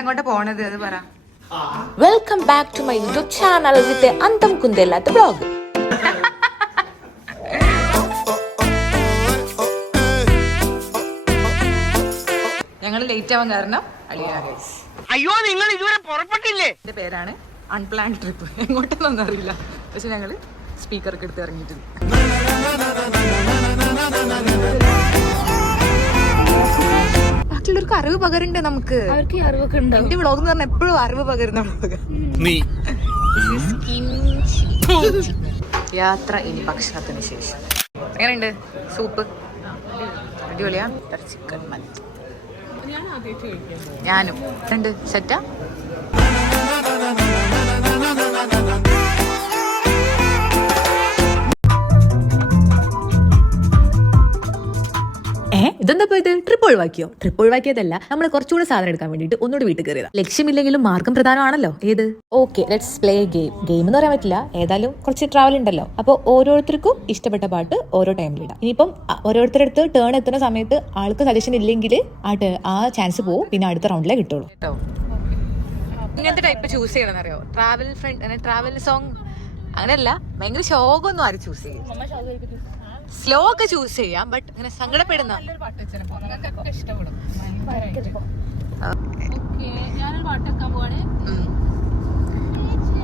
എങ്ങോട്ടാ പോണത് അത് പറ. Welcome back to my YouTube channel with അന്തം കുന്തല്ലാത്ത ബ്ലോഗ്. ഞങ്ങൾ ലേറ്റ് ആവാൻ കാരണം അയ്യോ നിങ്ങൾ ഇതുവരെ പുറപ്പെട്ടില്ലേ? എന്റെ പേരാണ് അൺപ്ലാൻഡ് ട്രിപ്പ്. എങ്ങോട്ടൊന്നും അറിയില്ല, പക്ഷെ ഞങ്ങള് സ്പീക്കറൊക്കെ എടുത്ത് ഇറങ്ങിയിട്ടുണ്ട്. ബാക്കിയുള്ളവർക്ക് അറിവ് പകരുണ്ട്, നമുക്ക് അവർക്ക് അറിവൊക്കെ ഉണ്ടോ? എന്റെ വ്ളോഗ് എന്ന് പറഞ്ഞാൽ എപ്പോഴും അറിവ് പകരുന്ന യാത്ര ഇനി ഭക്ഷണത്തിന് ശേഷം. എങ്ങനെയുണ്ട് സൂപ്പ്? അടിപൊളിയാ. ചിക്കൻ മന്തി ഞാനും ഉണ്ട്. സെറ്റാ? ഇതെന്താ ഇത്? ട്രിപ്പ് ഒഴിവാക്കിയോ? ട്രിപ്പ് ഒഴിവാക്കിയതല്ല, നമ്മൾ കുറച്ചുകൂടി സാധനം എടുക്കാൻ വേണ്ടിയിട്ട് ഒന്നുകൂടി വീട്ടിൽ കയറിയതാ. ലക്ഷ്യമില്ലെങ്കിലും മാർഗം പ്രധാനമാണല്ലോ. ഏത്? Okay, let's play game. Game എന്ന് പറയാൻ പറ്റില്ല, ഏതായാലും കുറച്ച് ട്രാവൽ ഉണ്ടല്ലോ. അപ്പോൾ ഓരോരുത്തർക്കും ഇഷ്ടപ്പെട്ട പാട്ട് ഓരോ ടൈമിലിടാം. ഇനിയിപ്പം ഓരോരുത്തരടുത്ത് ടേൺ എത്തുന്ന സമയത്ത് ആൾക്ക് സജഷൻ ഇല്ലെങ്കിൽ ആ ചാൻസ് പോവും, പിന്നെ അടുത്ത റൗണ്ടിലേ കിട്ടുള്ളൂ. ഇങ്ങനത്തെ ടൈപ്പ് ചൂസ് ചെയ്യണമെന്ന് അറിയോ? ട്രാവൽ സോങ് അങ്ങനെയല്ല, ഭയങ്കര ശോകമൊന്നും ആരും ചൂസ് ചെയ്യും. സ്ലോ ഒക്കെ ചൂസ് ചെയ്യാം, ബട്ട് ഇങ്ങനെ സങ്കടപ്പെടുന്ന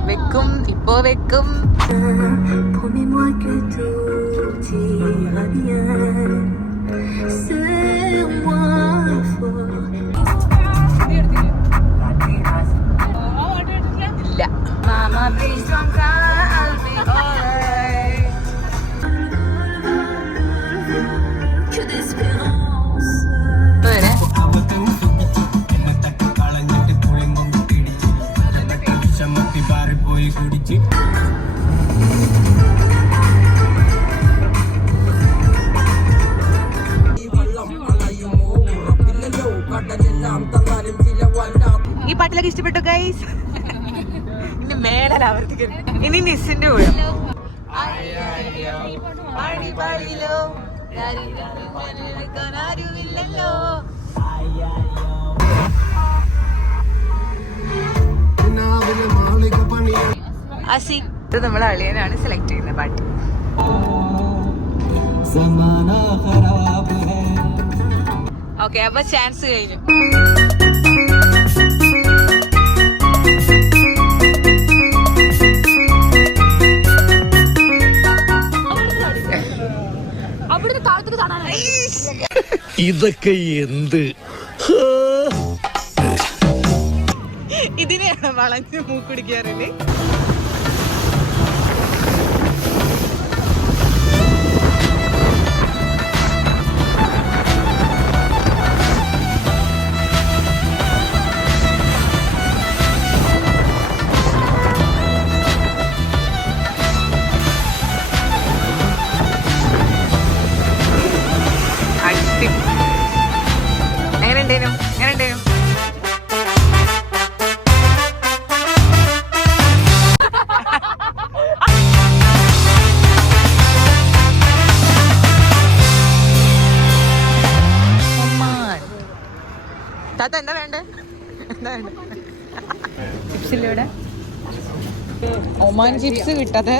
വെക്കും. ഇപ്പോ വെക്കും. ഇല്ല. ഈ പാട്ടിലൊക്കെ ഇഷ്ടപ്പെട്ടു ഗൈസ്? ഇനി മേലെ ആവർത്തിക്കരുത്. ഇനി നിസിന്റെ കൂടെ അസി. ഇത് നമ്മളെ അളിയനാണ് സെലക്ട് ചെയ്യുന്ന പാട്ട്. ഓക്കെ, അപ്പൊ ചാൻസ് കഴിഞ്ഞു. ഇതൊക്കെ എന്ത്? ഇതിനെയാണ് വളഞ്ഞ് മൂക്കുടിക്കാറില്ലേ? എങ്ങനെയുണ്ടേനു? താത്ത എന്താ വേണ്ടേ? ചിപ്സില്ലേ ഇവിടെ? ഒമാൻ ചിപ്സ് കിട്ടാതെ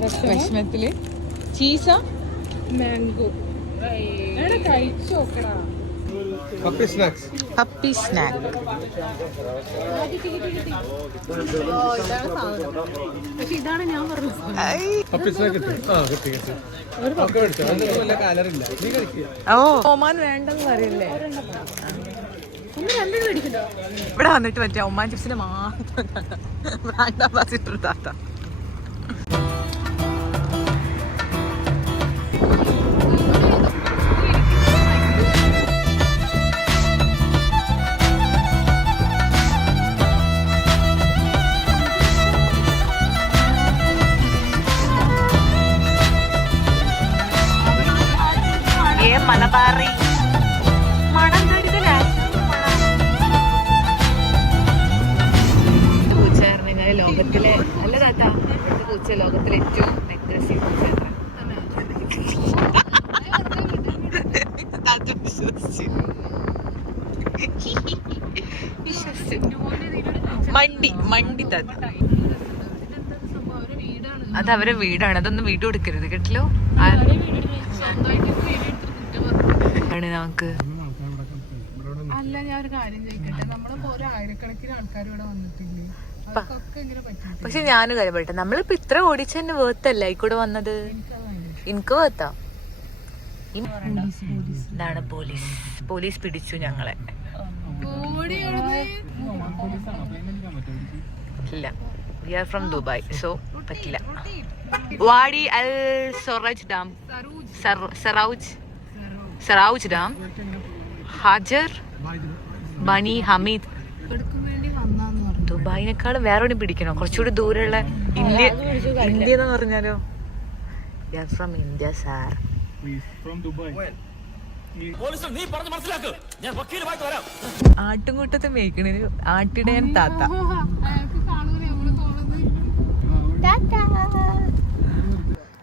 വിഷമത്തില്. ചീസാ മാംഗോ പപ്പി സ്നാക്ക്. ഇതാണ് ഞാൻ പറഞ്ഞത്. ഒമാൻ വേണ്ടെന്ന് പറയല്ലേ? ഇവിടെ വന്നിട്ട് മറ്റേ ഒമാൻ ചിപ്സിന് മാത്രം ബ്രാൻഡ് അംബാസിഡർ താത്ത. മലബാറി മണം കരുതലാ. പൂച്ച ലോകത്തിലെ അല്ല താത്ത, ഇവിടുത്തെ പൂച്ച ലോകത്തിലെ ഏറ്റവും അഗ്രസീവ് പൂച്ച. വിശ്വസിച്ചു. മണ്ടി താത്ത. അത് അവരെ വീടാണ്, അതൊന്നും വീട് കൊടുക്കരുത് കേട്ടല്ലോ. ആണ് നമുക്ക്. അല്ല, ഞാൻ ഒരു കാര്യം ചോദിക്കട്ടെ, നമ്മളിപ്പോ ഒരു ആയിരക്കണക്കിന് ആൾക്കാർ ഇവിടെ വന്നിട്ടില്ലേ, അവർക്കൊക്കെ എങ്ങനെ പറ്റും? പക്ഷെ ഞാനും കാര്യപ്പെട്ടെ നമ്മളിപ്പോ ഇത്ര ഓടിച്ച തന്നെ വേർത്തല്ല ഇക്കൂടെ വന്നത്. എനിക്ക് വേർത്താ. ഇതാണ് പോലീസ്. പോലീസ് പിടിച്ചു ഞങ്ങളെ. ഇല്ല, we are from Dubai, so പറ്റില്ല. വാടി അൽ സൊറജ് ഡാം, സറൗജ് ഡാം, ഹാജർ ബനി ഹമീദ്. ദുബായിനേക്കാളും വേറെ എവിടെ പിടിക്കണോ? കുറച്ചുകൂടി ദൂരമുള്ള ഇന്ത്യ എന്ന് പറഞ്ഞാലോ. We are from India sir. ആട്ടുംകൂട്ടത്തെ മേയ്ക്കണത് ആട്ടിടയൻ താത്ത.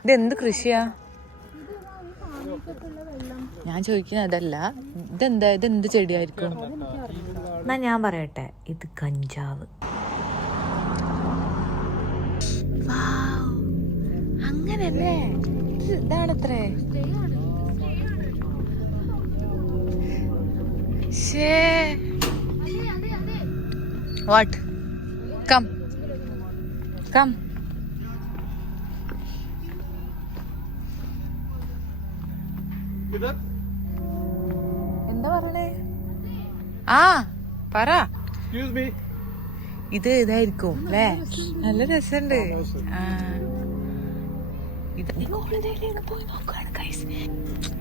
ഇതെന്ത് കൃഷിയാ? ഞാൻ ചോദിക്കുന്നത് അതല്ല, ഇതെന്ത് ചെടിയായിരിക്കും? എന്നാ ഞാൻ പറയട്ടെ, ഇത് കഞ്ചാവ്. അങ്ങനല്ലേ? ഇതാണത്രേ. വാട്ട്? Come come. എന്താ പറയണേ? ആ പറ. ഇത് ഇതായിരിക്കും അല്ലേ? നല്ല രസമുണ്ട്. പോയി നോക്കാണ് ഗൈസ്.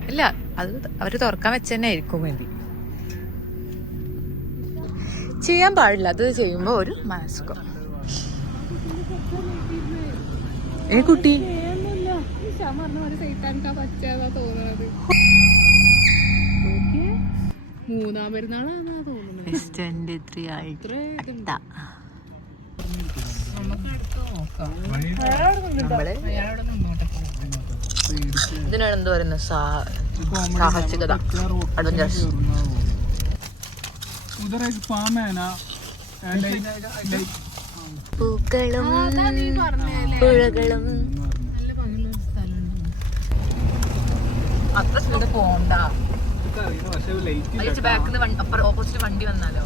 ഇല്ല, അത് അവര് തുറക്കാൻ വെച്ച് തന്നെ ആയിരിക്കും വേണ്ടി. ചെയ്യാൻ പാടില്ല, അത് ചെയ്യുമ്പോ ഒരു മനസ്സുഖം. കുട്ടി മൂന്നാം പെരുന്നാളാണെന്നാ തോന്നുന്നത്. ഇതിനാണ് എന്ത് പറയുന്നത്? സാഹസികത, അഡ്വഞ്ചറസ്. പൂക്കളും പുഴകളും. അത്ര സ്പീഡ് പോണ്ട. ബാക്കിൽ നിന്ന് ഓപ്പോസിറ്റ് വണ്ടി വന്നാലോ?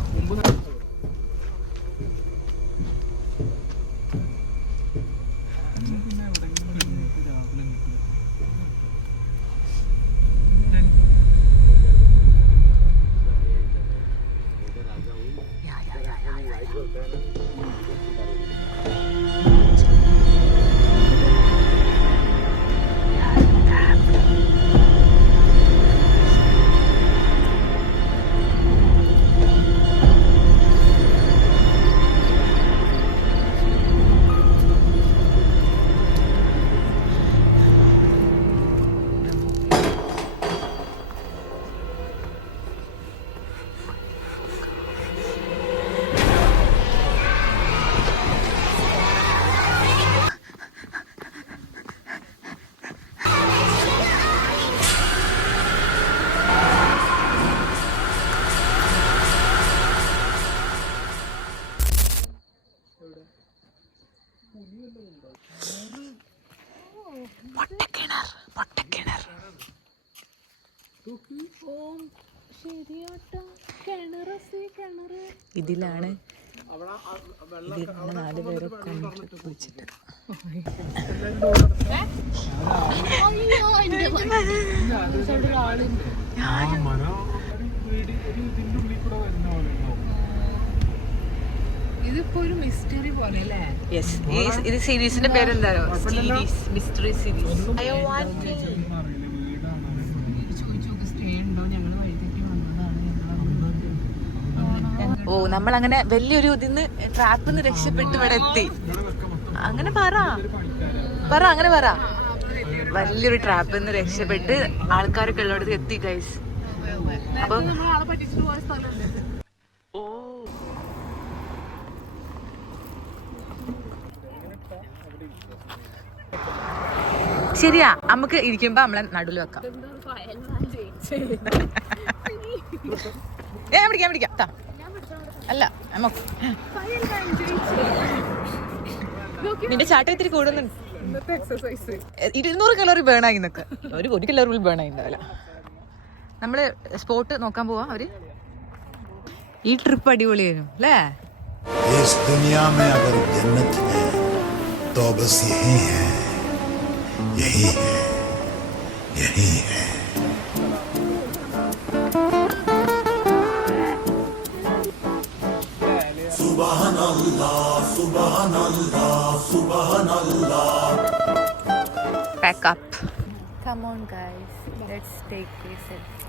പൊട്ടക്കിണർ. ഇതിലാണ് 4 പേരെ കുളിച്ചിട്ട്. ഇതിപ്പോ ഒരു മിസ്റ്ററി പോലെ അല്ലേ? യെസ്, ഇത് സീരീസിന്റെ പേരെന്താണോ? Mystery series. ഓ, നമ്മൾ അങ്ങനെ വലിയൊരു ഇതിന്ന് ട്രാപ്പിന്ന് രക്ഷപ്പെട്ട് ഇവിടെ എത്തി. അങ്ങനെ പറ അങ്ങനെ പറ. വലിയൊരു ട്രാപ്പിന്ന് രക്ഷപ്പെട്ട് ആൾക്കാരൊക്കെ ഉള്ളിടത്ത് എത്തി ഗൈസ്. അപ്പൊ ശരിയാ, നമുക്ക് ഇരിക്കുമ്പോ നമ്മളെ നടുല് വെക്കാം. പിടിക്കാം. അല്ല നിന്റെ ചാട്ടം ഇത്തിരി കൂടുന്നുണ്ട്. ഇന്നത്തെ എക്സസൈസ് 200 കലോറി ബേൺ ആയി നിന്നൊക്കെ ഒരു കലോറി ബേൺ ആയി ഉണ്ടാവില്ല. നമ്മള് സ്പോട്ട് നോക്കാൻ പോവാ. ഈ ട്രിപ്പ് അടിപൊളിയായിരുന്നു അല്ലേ? इस दुनिया में अगर जन्नत है तो बस यही है, यही है, यही है. Pack up. Come on guys, let's take a selfie.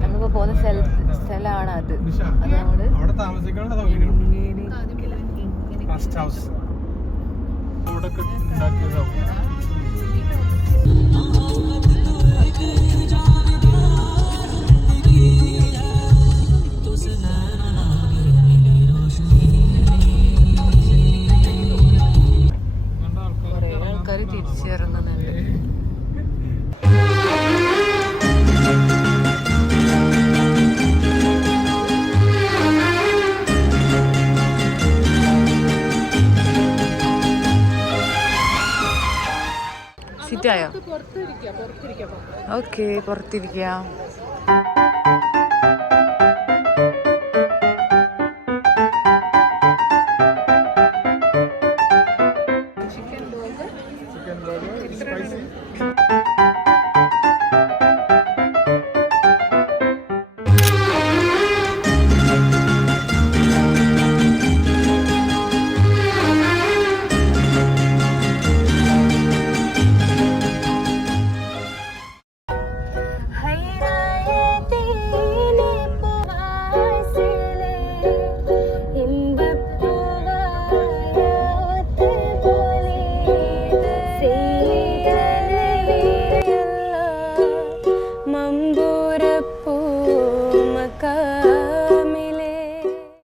നമ്മളിപ്പോ പോകുന്ന സ്ഥലമാണ് അത്. അവിടെ താമസിക്കാനുള്ള സൗകര്യം ഫസ്റ്റ് ഹൗസ് അവിടെ ഉണ്ടാക്കിയതാവും. കുറേ ആൾക്കാർ തിരിച്ചിറങ്ങുന്നുണ്ട്. സിറ്റായോ? പുറത്തിരിക്കാം ഓക്കെ, പുറത്തിരിക്കാം.